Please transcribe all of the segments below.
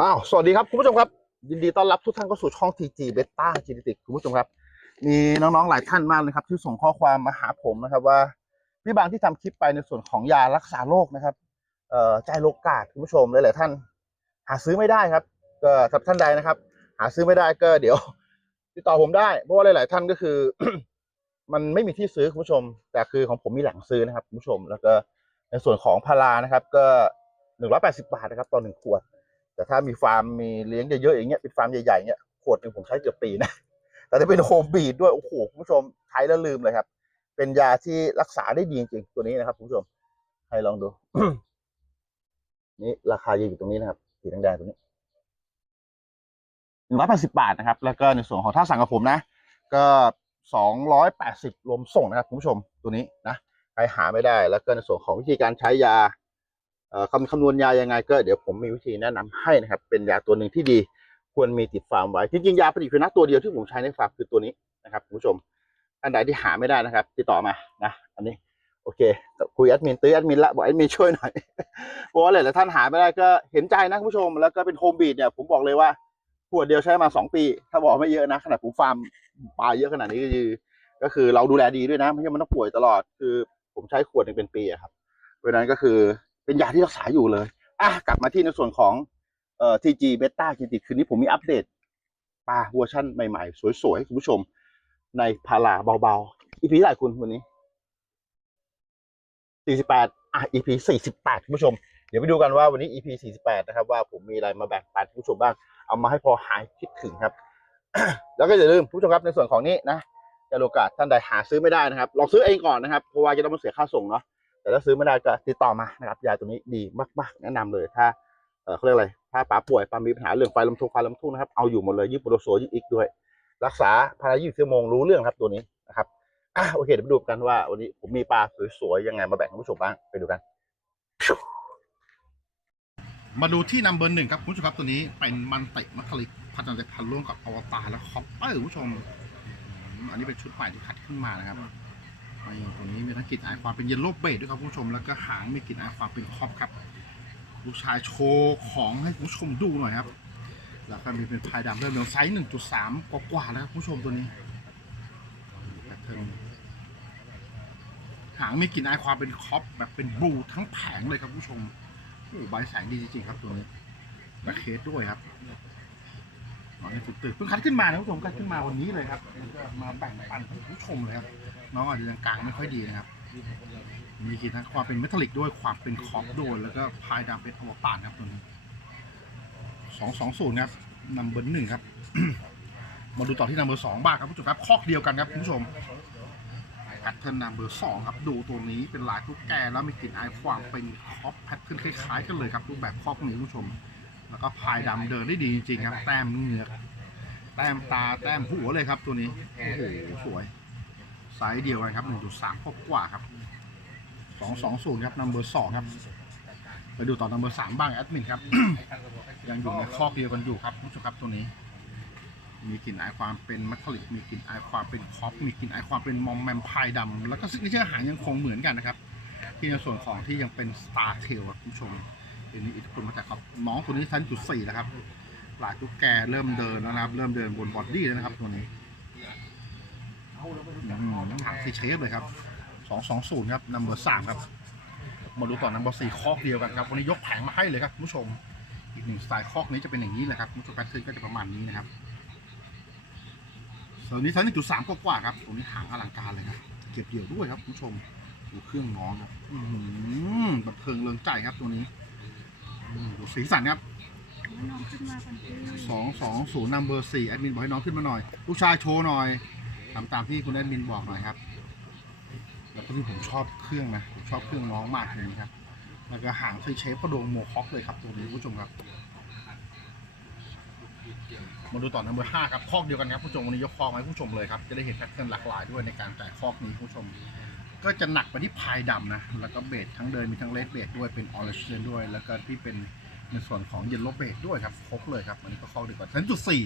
อ้าว สวัสดีครับ คุณผู้ชมครับ ยินดีต้อนรับทุกท่านเข้าสู่ช่อง TG Beta Genetic คุณผู้ชมครับ มีน้องๆ หลายท่านมากเลยครับ ที่ส่งข้อความมาหาผมนะครับ ว่าพี่บางที่ทำคลิปไปในส่วนของยารักษาโรคนะครับ เอ่อใจโรคกาดคุณผู้ชมหลายๆท่าน หาซื้อไม่ได้ครับก็สำหรับท่านใดนะครับ หาซื้อไม่ได้ก็เดี๋ยวติดต่อผมได้ เพราะว่าหลาย ๆ ท่านก็คือ มันไม่มีที่ซื้อคุณผู้ชม แต่คือของผมมีแหล่งซื้อนะครับคุณผู้ชมแล้วก็ ในส่วนของพารานะครับ ก็หนึ่งร้อยแปดสิบาทนะครับต่อหนึ่งขวด แต่ถ้ามีฟาร์มมีเลี้ยงเยอะๆอย่างเงี้ยเป็นฟาร์มใหญ่ๆเงี้ยขวดหนึ่งผมใช้เกือบปีนะ แต่ถ้าเป็นโฮมบีดด้วยโอ้โหคุณผู้ชมใช้แล้วลืมเลยครับ เป็นยาที่รักษาได้ดีจริงๆตัวนี้นะครับคุณผู้ชมให้ลองดูนี่ราคาอยู่ตรงนี้นะครับสีแดงๆตัวนี้หนึ่งร้อยแปดสิบาทนะครับ แล้วก็ในส่วนของถ้าสั่งกับผมนะ ก็สองร้อยแปดสิบรวมส่งนะครับคุณผู้ชมตัวนี้นะ ใครหาไม่ได้ แล้วก็ในส่วนของวิธีการใช้ยาคำคำนวณยายังไง ก็เดี๋ยวผมมีวิธีแนะนำให้นะครับ เป็นยาตัวหนึ่งที่ดี ควรมีติดฟาร์มไว้ จริงๆ ยาปฏิชีวนะตัวเดียวที่ผมใช้ในฟาร์มคือตัวนี้นะครับคุณผู้ชมอันใดที่หาไม่ได้นะครับ ติดต่อมานะ อันนี้โอเคคุยแอดมินตื้อแอดมินละบอกแอดมินช่วยหน่อยเพราะว่าหลายๆท่านหาไม่ได้ก็เห็นใจนะคุณผู้ชม แล้วก็เป็นโฮมบีดเนี่ยผมบอกเลยว่าขวดเดียวใช้มาสองปี ถ้าบอกไม่เยอะนะขนาดผมฟาร์มปลาเยอะขนาดนี้ก็คือก็คือเราดูแลดีด้วยนะ ไม่ใช่มันต้องป่วยตลอด คือ ผมใช้ขวดหนึงเป็นปีอะครับเพราะฉะนั้นก็คือเป็นยาที่รักษาอยู่เลยอะกลับมาที่ในส่วนของเอ่อ TG Beta กิติคืนนี้ผมมีอัปเดตปลาเวอร์ชั่นใหม่ๆ สวยๆให้คุณผู้ชม ในพาราเบาๆ EP เท่าไหร่คุณวันนี้48อะ EP 48คุณผู้ชม เดี๋ยวไปดูกันว่าวันนี้ EP 48นะครับ ว่าผมมีอะไรมาแบ่งปันคุณผู้ชมบ้าง เอามาให้พอหายคิดถึงครับ แล้วก็อย่าลืมคุณผู้ชมครับในส่วนของนี้นะ ยาโลกาท่านใดหาซื้อไม่ได้นะครับลองซื้อเองก่อนนะครับเพราะว่าจะต้องมาเสียค่าส่งเนาะแต่ถ้าซื้อไม่ได้ก็ติดต่อมานะครับยาตัวนี้ดีมากๆ แนะนำเลยถ้าเออเขาเรียกอะไรถ้าป๋าป่วยป๋ามีปัญหาเรื่องไฟลำทุ่งไฟลำทุ่งนะครับเอาอยู่หมดเลยยิ่งโปรโซยิ่งอีกด้วย รักษาภายใน24ชั่วโมงรู้เรื่องครับตัวนี้นะครับอะโอเคเดี๋ยวไปดูกันว่าวันนี้ผมมีปลาสวยๆยังไงมาแบ่งให้ผู้ชมบ้างไปดูกัน มาดูที่นัมเบอร์หนึ่งครับคุณผู้ชมครับตัวนี้เป็นมันติมัคคลิกพัฒนาจากพันร่วมกับอวตารและคอปเปอร์คุณผู้ชม อันนี้เป็นชุดใหม่ที่คัดขึ้นมานะครับนี่ตัวนี้มีทั้งกลิ่นอายความเป็นเยลโล่เบดด้วยครับคุณผู้ชม แล้วก็หางมีกลิ่นอายความเป็นคอปครับ ลูกชายโชว์ของให้คุณผู้ชมดูหน่อยครับ แล้วก็มีเป็นพายดำเริ่มเดิมไซส์หนึ่งจุดสามกว่าๆแล้วครับคุณผู้ชมตัวนี้แพทเทิร์นหางมีกลิ่นอายความเป็นคอปแบบเป็นบลูทั้งแผงเลยครับคุณผู้ชมโอ้ใบแสงดีจริงๆครับตัวนี้และเคสด้วยครับ น้องนี่ฝึกตื่นเพิ่งคัดขึ้นมานะคุณผู้ชมคัดขึ้นมาวันนี้เลยครับแล้วก็มาแบ่งปันให้คุณผู้ชมเลยครับน้องอาจจะยังกลางไม่ค่อยดีนะครับมีกีทั้งความเป็นเมทัลลิกด้วยความเป็นคอปด้วยแล้วก็พายดำเป็นอวตารครับตัวนี้สองสองศูนย์ครับนัมเบอร์หนึ่งครับ มาดูต่อที่นัมเบอร์สองบ้างครับผู้ชมครับคอกเดียวกันครับคุณผู้ชมแพทเทิร์นนัมเบอร์สองครับดูตัวนี้เป็นลายตุ๊กแกแล้วมีกลิ่นอายความเป็นคอปแพทเทิร์นคล้ายๆกันเลยครับรูปแบบคอกนี้คุณผู้ชม แล้วก็พายดำเดินได้ดีจริงๆครับ แต้มเหงือกแต้มตาแต้มหัวเลยครับตัวนี้ โอ้โหสวยไซส์เดียวกันครับ 1.3กว่าๆครับ 220 ครับนัมเบอร์2ครับ ไปดูต่อนัมเบอร์3บ้างแอดมินครับ ยังอยู่ในคอกเดียวกันอยู่ครับคุณผู้ชมครับตัวนี้ มีกลิ่นอายความเป็นมัทลิกมีกลิ่นอายความเป็นคอปมีกลิ่นอายความเป็นมอมแมมพายดำแล้วก็ซิกเนเจอร์หางยังคงเหมือนกันนะครับ ที่ในส่วนของที่ยังเป็นสตาร์เทลครับคุณผู้ชม เป็นอิทธิพลมาจากครับน้องตัวนี้ชั้นจุดสี่แล้วครับหลายตุ๊กแกเริ่มเดินแล้วนะครับ เริ่มเดินบนบอดดี้แล้วนะครับ ตัวนี้อืมหางสีเชฟเลยครับสองสองศูนย์ครับนัมเบอร์สามครับมาดูต่อนัมเบอร์สี่คอกเดียวกันครับวันนี้ยกแผงมาให้เลยครับคุณผู้ชมอีกหนึ่งสไตล์คอกนี้จะเป็นอย่างนี้แหละครับคุณผู้ชมแพทเทิร์นก็จะประมาณนี้นะครับส่วนนี้ไซส์หนึ่งจุดสามกว่าครับตัวนี้หางอลังการเลยครับเก็บเดี่ยวด้วยครับคุณผู้ชมดูเครื่องน้องครับอืมบันเทิงเริงใจครับตัวนี้ อืมดูสีสันครับน้องขึ้นมาก่อนสิสองสองศูนย์นัมเบอร์สี่แอดมินบอกให้น้องขึ้นมาหน่อย ลูกชายโชว์หน่อยทำตามที่คุณแอดมินบอกหน่อยครับ แล้วก็ที่ผมชอบเครื่องนะผมชอบเครื่องน้องมากเลยนะครับ แล้วก็หางคือเชฟกระโดงโมฮอคเลยครับตัวนี้คุณผู้ชมครับ มาดูต่อนัมเบอร์ห้าครับคอกเดียวกันครับผู้ชมวันนี้ยกคอกมาให้ผู้ชมเลยครับ จะได้เห็นแพทเทิร์นหลากหลายด้วยในการจ่ายคอกนี้ผู้ชม ก็จะหนักไปที่พายดำนะ แล้วก็เบสทั้งเดินมีทั้งเลดเบสด้วยเป็นออเรนจ์ด้วย แล้วก็ที่เป็นในส่วนของเยลโล่เบสด้วยครับครบเลยครับอันนี้ก็คอกดีกว่าชั้นจุดสี่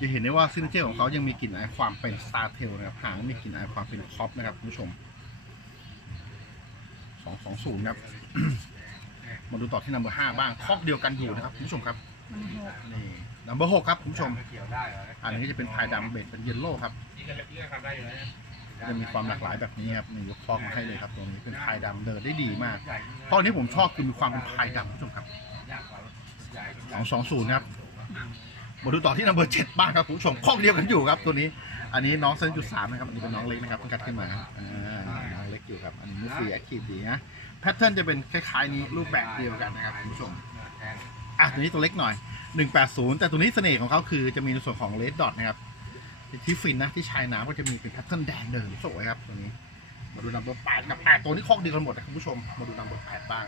จะเห็นได้ว่าซิกเนเจอร์ของเขายังมีกลิ่นอายความเป็นสตาร์เทลนะครับหางมีกลิ่นอายความเป็นคอปนะครับคุณผู้ชมสองสองศูนย์ครับ มาดูต่อที่นัมเบอร์ห้าบ้างคอกเดียวกันอยู่นะครับคุณผู้ชมครับนี่นัมเบอร์หกครับคุณผู้ชม อันนี้จะเป็นพายดำเบดเป็นเยลโล่ครับนี่ก็นี่ก็ทำได้อยู่แล้ว จะมีความหลากหลายแบบนี้ครับนี่ยกคอกมาให้เลยครับตรงนี้เป็นพายดำเดินได้ดีมากเพราะอันนี้ผมชอบคือมีความเป็นพายดำคุณผู้ชมครับยากกว่าใหญ่สองสองศูนย์ครับมาดูต่อที่นัมเบอร์เจ็ดบ้างครับคุณผู้ชมคอกเดียวกันอยู่ครับตัวนี้ อันนี้น้องเซนจุดสามนะครับอันนี้เป็นน้องเล็กนะครับเพิ่งกัดขึ้นมาครับอ่าน้องเล็กอยู่ครับอันนี้มูฟฟี่แอคทีฟดีนะแพทเทิร์นจะเป็นคล้ายๆนี้รูปแบบเดียวกันนะครับคุณผู้ชมแทงอะตัวนี้ตัวเล็กหน่อย 180 แต่ตัวนี้เสน่ห์ของเขาคือจะมีในส่วนของเลดดอทนะครับ ที่ฟินนะที่ชายน้ำก็จะมีเป็นแพทเทิร์นแดงเดินสวยครับตัวนี้ มาดูนัมเบอร์แปดกับแปดตัวนี้คอกดีกันหมดนะคุณผู้ชมมาดูนัมเบอร์แปดบ้าง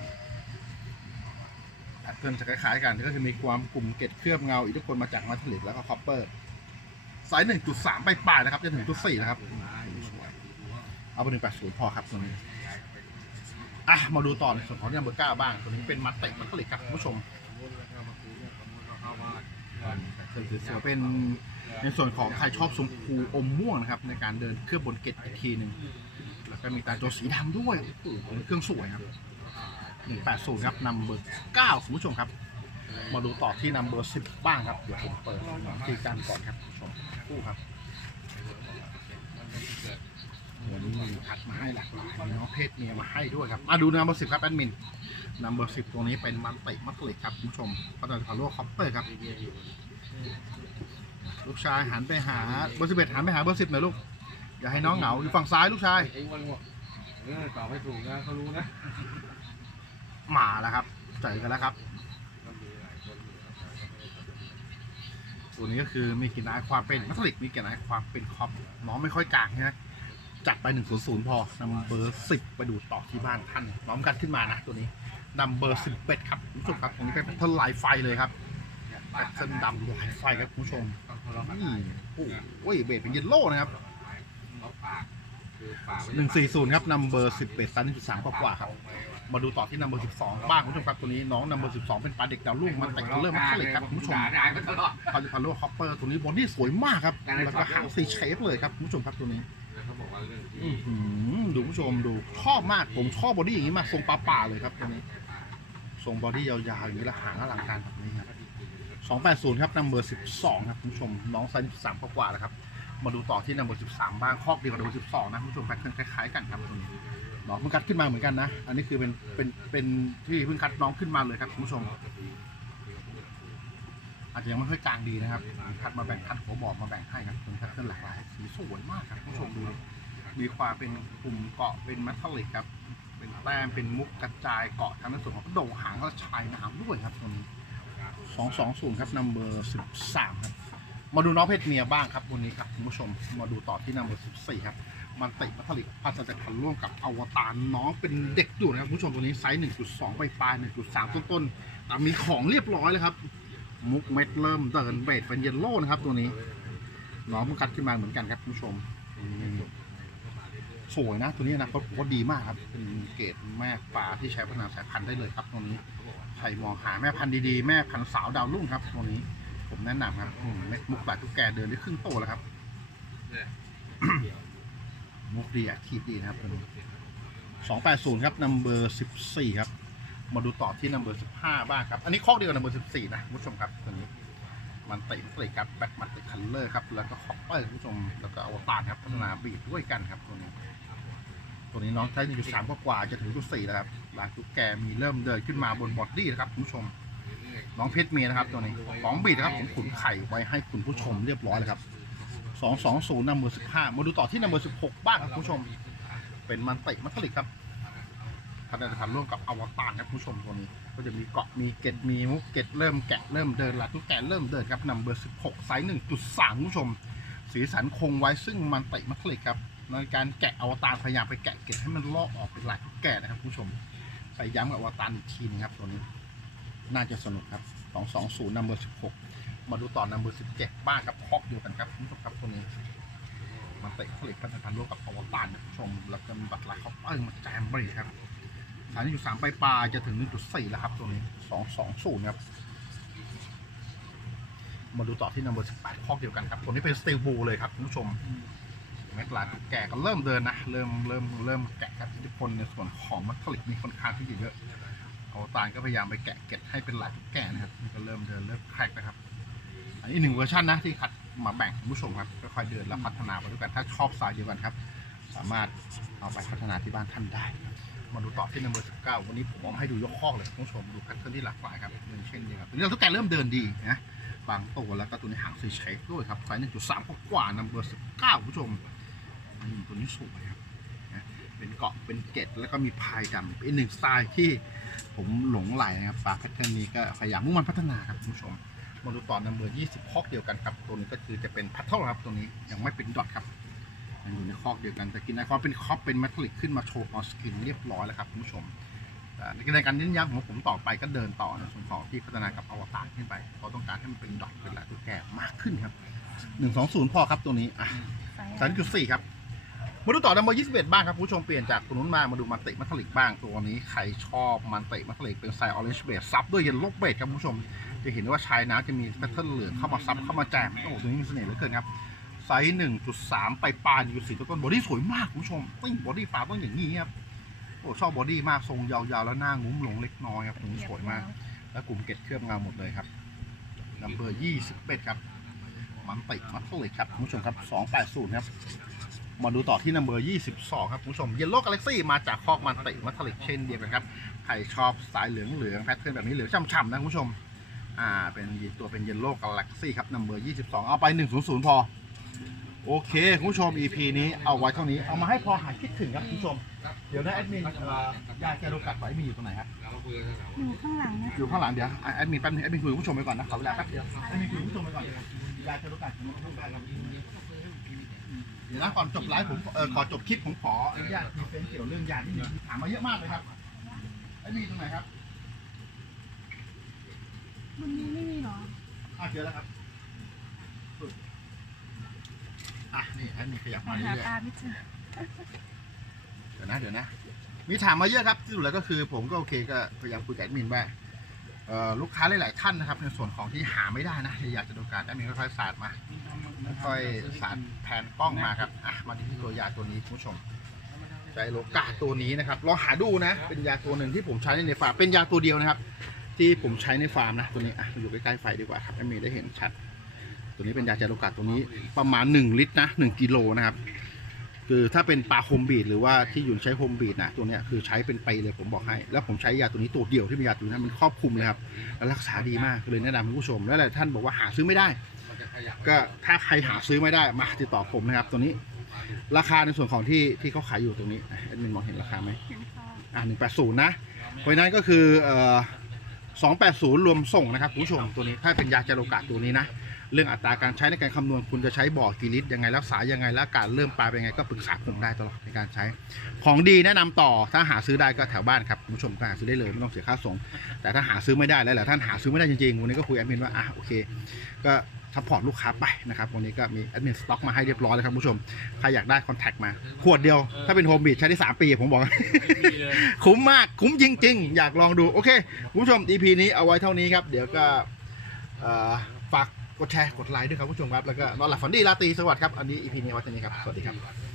แพทเทิร์นจะคล้ายๆกันก็คือมีความกลุ่มเกล็ดเคลือบเงาอิทธิพลมาจากมัทลิตแล้วก็คอปเปอร์ไซส์1.3 ไปปลายนะครับจะถึงจุด4นะครับ เอาไป180พอครับตัวนี้ อะ มาดูต่อในส่วนของนัมเบอร์เก้าบ้าง ตัวนี้เป็นมัตเตะมัทลิตครับคุณผู้ชม เป็นในส่วนของใครชอบชมพูอมม่วงนะครับ ในการเดินเครื่องบนเกตอีกทีหนึ่งแล้วก็มีตาโจสีดำด้วยโอ้โหเครื่องสวยครับหนึ่งแปดศูนย์ครับนำเบอร์เก้าคุณผู้ชมครับ มาดูต่อที่นำเบอร์สิบบ้างครับ เดี๋ยวผมเปิดที่การก่อนครับผู้ชมคู่ครับ วันนี้มีคัดมาให้หลากหลายมีน้องเพศเมียมาให้ด้วยครับมาดูนัมเบอร์สิบครับแอดมินนัมเบอร์สิบตรงนี้เป็นมันติมัตลิกครับคุณผู้ชมพัฒนาพาโลคอปเปอร์ครับลูกชายหันไปหาเบอร์สิบเอ็ดหันไปหาเบอร์สิบหน่อยลูกอย่าให้น้องเหงาอยู่ฝั่งซ้ายลูกชายเองวันงเออตอบไม่ถูกนะเขารู้นะมาแล้วครับเจอกันแล้วครับตัวนี้ก็คือมีกลิ่นอายความเป็นมัสลิกมีกลิ่นอายความเป็นคอปน้องไม่ค่อยกลางใช่ไหม จัดไปหนึ่งศูนย์ศูนย์พอนำเบอร์สิบไปดูต่อที่บ้านท่านน้องกันขึ้นมานะตัวนี้นำเบอร์สิบเอ็ดครับคุณผู้ชมครับตรงนี้เป็นแพทเทิร์นลายไฟเลยครับแพทเทิร์นดำลายไฟครับคุณผู้ชมนี่โอ้โหเบสเป็นเยลโล่นะครับหนึ่งสี่ศูนย์ครับนัมเบอร์สิบเอ็ดซันหนึ่งจุดสามกว่าๆครับ มาดูต่อที่นัมเบอร์สิบสองบ้างคุณผู้ชมครับตัวนี้น้องนัมเบอร์สิบสองเป็นปลาเด็กดาวรุ่งมันแต่งเริ่มมาเลยครับคุณผู้ชมด่าก็ตลอดพาริพาโลคอปเปอร์ตัวนี้บอดี้สวยมากครับแล้วก็หางสีเชฟเลยครับคุณผู้ชมครับตัวนี้เขาบ อื้อหือดูผู้ชมดูชอบมากผมชอบบอดี้อย่างนี้มากทรงปลาป่าเลยครับตัวนี้ทรงบอดี้ยาวๆอย่างนี้และหางอลังการแบบนี้ครับสองแปดศูนย์ครับนัมเบอร์สิบสองครับคุณผู้ชมน้องไซส์สามกว่าแล้วครับ มาดูต่อที่นัมเบอร์สิบสามบ้างคอกเดียวกับนัมเบอร์สิบสองนะคุณผู้ชมแพทเทิร์นคล้ายๆกันครับตัวนี้น้องเพิ่งคัดขึ้นมาเหมือนกันนะ อันนี้คือเป็นเป็นเป็นที่เพิ่งคัดน้องขึ้นมาเลยครับคุณผู้ชม อาจจะยังไม่ค่อยกลางดีนะครับ คัดมาแบ่งคัดหัวบอร์ดมาแบ่งให้ครับเป็นแพทเทิร์นหลากหลายสีสวยมากครับคุณผู้ชมดู มีความเป็นกลุ่มเกาะเป็นมัทลิกครับ เป็นแต้มเป็นมุกกระจายเกาะทางในส่วนของโด่งหางและชายน้ำด้วยครับตัวนี้สองสองศูนย์ครับนัมเบอร์สิบสามครับ มาดูน้องเพศเมียบ้างครับวันนี้ครับคุณผู้ชมมาดูต่อที่นัมเบอร์สิบสี่ครับมันติมัทลิกพัฒนาจากพันร่วมกับอวตารน้องเป็นเด็กอยู่นะครับคุณผู้ชมตัวนี้ไซส์หนึ่งจุดสองปลายหนึ่งจุดสามต้นๆแต่มีของเรียบร้อยเลยครับ มุกเม็ดเริ่มเดินเบสเป็นเยลโล่นะครับตัวนี้น้องมันกัดขึ้นมาเหมือนกันครับคุณผู้ชม สวยนะตัวนี้นะเขาผมว่าดีมากครับ เป็นเกรดแม่ปลาที่ใช้พัฒนาสายพันธุ์ได้เลยครับตัวนี้ใครมองหาแม่พันธุ์ดีๆ แม่พันธุ์สาวดาวรุ่งครับตัวนี้ ผมแนะนำครับอืมเม็ดมุกปลาทุกแกเดินได้ครึ่งโตแล้วครับ มุกดีอะคีบดีนะครับตัวนี้สองแปดศูนย์ครับนัมเบอร์สิบสี่ครับ มาดูต่อที่นัมเบอร์สิบห้าบ้างครับ อันนี้ข้อเดียวกับนัมเบอร์สิบสี่นะคุณผู้ชมครับตัวนี้ มันเตะมันเตะครับแบ็คมันเตะคัลเลอร์ครับ แล้วก็คอปเปอร์คุณผู้ชม แล้วก็อวตารครับ พัฒนาบีดด้วยกันครับตัวนี้ ตัวนี้น้องใช้หนึ่งจุดสามกว่าจะถึงจุดสี่แล้วครับหลายทุกแกมีเริ่มเดินขึ้นมาบนบอดดี้นะครับคุณผู้ชม น้องเพชรเมียนะครับตัวนี้สองบีดนะครับผมขุนไข่ไว้ให้คุณผู้ชมเรียบร้อยเลยครับสองสองศูนย์นัมเบอร์สิบห้ามาดูต่อที่นัมเบอร์สิบหกบ้างครับคุณผู้ชม เป็นมันเตะมัทลิกครับพัฒนาพันร่วมกับอวตารครับคุณผู้ชมตัวนี้ ก็จะมีเกาะมีเกตมีมุกเกตเริ่มแกะเริ่มเดินละทุกแกะเริ่มเดินครับนัมเบอร์สิบหกไซส์หนึ่งจุดสามคุณผู้ชม สีสันคงไว้ซึ่งมันเตะมัทลิกครับ ในการแกะอวตารพยายามไปแกะเกตให้มันลอกออกเป็นหลายแกะนะครับคุณผู้ชมไปย้ำกับอวตารอีกทีนึงครับตัวนี้ น่าจะสนุกครับสองสองศูนย์นัมเบอร์สิบหกมาดูต่อนัมเบอร์สิบเจ็ดบ้างครับคอกเดียวกันครับคุณผู้ชมครับตัวนี้มันเตะผลิตพันธพันธ์ร่วมกับอวตารนะคุณผู้ชมแล้วก็มีบัตรลายเขาเปิ้งมาแจมบรีครับฐานที่อยู่สามปปลายจะถึงหนึ่งจุดสี่แล้วครับตัวนี้สองสองศูนย์ครับมาดูต่อที่นัมเบอร์สิบแปดคอกเดียวกันครับตัวนี้เป็นสตีลบูเลยครับคุณผู้ชม แม็กลาตุกแกก็เริ่มเดินนะ เริ่มเริ่มเริ่มแกะครับอิทธิพลในส่วนของมัทลิกมีค่อนข้างที่จะเยอะออวตารก็พยายามไปแกะเก็ดให้เป็นหลายทุกแก่นะครับนี่ก็เริ่มเดินเริ่มแครกนะครับ อันนี้หนึ่งเวอร์ชันนะที่คัดมาแบ่งคุณผู้ชมครับค่อยๆเดินแล้วพัฒนาไปด้วยกันถ้าชอบสายเดียวกันครับ สามารถเอาไปพัฒนาที่บ้านท่านได้ มาดูต่อที่นัมเบอร์สิบเก้าวันนี้ผมเอาให้ดูยกข้อเลยคุณผู้ชมดูแพทเทิร์นที่หลากหลายครับหนึ่งเช่นเดียวกันตัวนี้เราทุกแกเริ่มเดินดีนะบางตัวแล้วก็ตัวนี้หางซีเชฟด้วยครับไฟหนึ่งจุดสามกว่านัมเบอร์สิบเก้าคุณผู้ชมอืม ตัวนี้สวยครับนะเป็นเกาะเป็นเกล็ดแล้วก็มีพายดำเป็นหนึ่งสไตล์ที่ผมหลงไหลนะครับปลาแพทเทิร์นนี้ก็พยายามมุ่งมันพัฒนาครับคุณผู้ชมมาดูต่อนัมเบอร์ยี่สิบคอกเดียวกันครับตัวนี้ก็คือจะเป็นพัทเทิลครับตัวนี้ยังไม่เป็นดอทครับยังอยู่ในคอกเดียวกันแต่กินในความเป็นคอปเป็นแมทัลลิกขึ้นมาโชว์ออสกินเรียบร้อยแล้วครับคุณผู้ชมแต่ในการเน้นย้ำของผมต่อไปก็เดินต่อในส่วนของที่พัฒนากับอวตารขึ้นไปเพราะต้องการให้มันเป็นดอทเป็นหลายตัวแก่มากขึ้นครับหนึ่งสองศูนย์พอครับตัวนี้อะไฟสามจุดสี่ครับ มาดูต่อนัมเบอร์ยี่สิบเอ็ดบ้างครับผู้ชมเปลี่ยนจากตัวนู้นมามาดูมันเติมัทลิกบ้างตัวนี้ใครชอบมันเติมัทลิกเป็นไซออเรนจ์เบสซับด้วยเยลโล่เบสครับผู้ชม จะเห็นได้ว่าชายน้ำจะมีแพทเทิร์นเหลืองเข้ามาซับเข้ามาแจมโอ้โหตัวนี้มีเสน่ห์เหลือเกินครับไซส์หนึ่งจุดสามไปปายอยู่สี่ต้นบอดี้สวยมากผู้ชมติ้งบอดี้ฟ้าต้องอย่างนี้ครับโอ้ชอบบอดี้มากทรงยาวๆแล้วหน้างุ้มลงเล็กน้อยครับตัวนี้สวยมาก แล้วกลุ่มเกล็ดเคลือบเงาหมดเลยครับนัมเบอร์ยี่สิบเอ็ดครับมันเติมัทเทลิกครับผู้ชมครับสองแปดศูนย์ครับ มาดูต่อที่นัมเบอร์ยี่สิบสองครับคุณผู้ชมเยลโล่กาแล็กซี่มาจากคอกมันติมัทเทลิกเช่นเดียวกันครับใครชอบสายเหลืองเหลืองแพทเทิร์นแบบนี้เหลืองช่ำๆนะคุณผู้ชม อ่า เป็นตัวเป็นเยลโล่กาแล็กซี่ครับนัมเบอร์ยี่สิบสองเอาไปหนึ่งศูนย์ศูนย์พอ โอเคคุณผู้ชม EP นี้เอาไว้เท่านี้เอามาให้พอหายคิดถึงครับคุณผู้ชม เดี๋ยวนะแอดมินเอ่อยาแกโรกัดไว้มีอยู่ตรงไหนครับเราก็คุยกันแถวอยู่ข้างหลังนะอยู่ข้างหลังเดี๋ยวอะแอดมินแป๊บนึงแอดมินคุยกับผู้ชมไปก่อนนะขอเวลาแป๊บเดียวแอดมินคุยกับผู้ชมไปก่อนยาแกโรกัดผมต้องการครับเดี๋ยวนะก่อนจบไลฟ์ผมเออก่อนจบคลิปผมขออนุญาตพรีเซนต์เกี่ยวเรื่องยาที่มีถามมาเยอะมากเลยครับแอดมินตรงไหนครับวันนี้ไม่มีหรออะเจอแล้วครับปึ๊บอะนี่แอดมินขยับมามาหาเรื่อยปลาไม่เจอๆเดี๋ยวนะเดี๋ยวนะ มีถามมาเยอะครับที่สุดแล้วก็คือ ผมก็โอเคก็พยายามคุยกับแอดมินว่าเอ่อลูกค้าหลาย ๆ ท่านนะครับ ในส่วนของที่หาไม่ได้นะที่อยากจะดูการแอดมินค่อยๆสาดมา ค่อยสาดแผนกล้องมาครับอะมาที่ตัวยาตัวนี้คุณผู้ชมใจโลกาตัวนี้นะครับลองหาดูนะ เป็นยาตัวหนึ่งที่ผมใช้ในฟาร์มเป็นยาตัวเดียวนะครับ ที่ผมใช้ในฟาร์มนะตัวนี้อะอยู่ใกล้ๆไฟดีกว่าครับแอดมินได้เห็นชัด ตัวนี้เป็นยาจารุกัดตัวนี้ประมาณ 1 ลิตรนะ1กิโลนะครับคือถ้าเป็นปลาโฮมบีดหรือว่าที่อยู่ใช้โฮมบีดนะตัวเนี้ยคือใช้เป็นไปเลยผมบอกให้ แล้วผมใช้ยาตัวนี้ตัวเดียวที่เป็นยาตัวนี้มันครอบคลุมเลยครับแล้วรักษาดีมากเลยแนะนำให้ผู้ชมแล้วหลายท่านบอกว่าหาซื้อไม่ได้ ก็ถ้าใครหาซื้อไม่ได้มาติดต่อผมนะครับ ตัวนี้ ราคาในส่วนของที่ที่เขาขายอยู่ตรงนี้แอดมินมองเห็นราคาไหมเห็นค่ะอ่าหนึ่งแปดศูนย์นะเพราะฉะนั้นก็คือเอ่อสองแปดศูนย์รวมส่งนะครับคุณผู้ชมตัวนี้ถ้าเป็นยาจาโรกาตัวนี้นะ เรื่องอัตราการใช้ในการคำนวณคุณจะใช้บ่อกี่ลิตรยังไงรักษายังไงและการเริ่มปลาเป็นยังไงก็ปรึกษาผมได้ตลอดในการใช้ ของดีแนะนำต่อถ้าหาซื้อได้ก็แถวบ้านครับคุณผู้ชมก็หาซื้อได้เลยไม่ต้องเสียค่าส่ง แต่ถ้าหาซื้อไม่ได้แล้วหลายท่านหาซื้อไม่ได้จริงๆวันนี้ก็คุยแอดมินว่าอะโอเค ก็ซัพพอร์ตลูกค้าไปนะครับวันนี้ก็มีแอดมินสต็อกมาให้เรียบร้อยแล้วครับผู้ชม ใครอยากได้คอนแทคมา ขวดเดียว ถ้าเป็นโฮมบีดใช้ได้สามปี ผมบอก คุ้มมาก คุ้มจริง ๆ อยากลองดู โอเค ผู้ชม EP นี้เอาไว้เท่านี้ครับ เดี๋ยวก็ฝาก กดแชร์ กดไลค์ด้วยครับผู้ชมครับ แล้วก็นอนหลับฝันดีราตรีสวัสดิ์ครับ อันนี้อีพีนี้ไว้เท่านี้ครับ สวัสดีครับ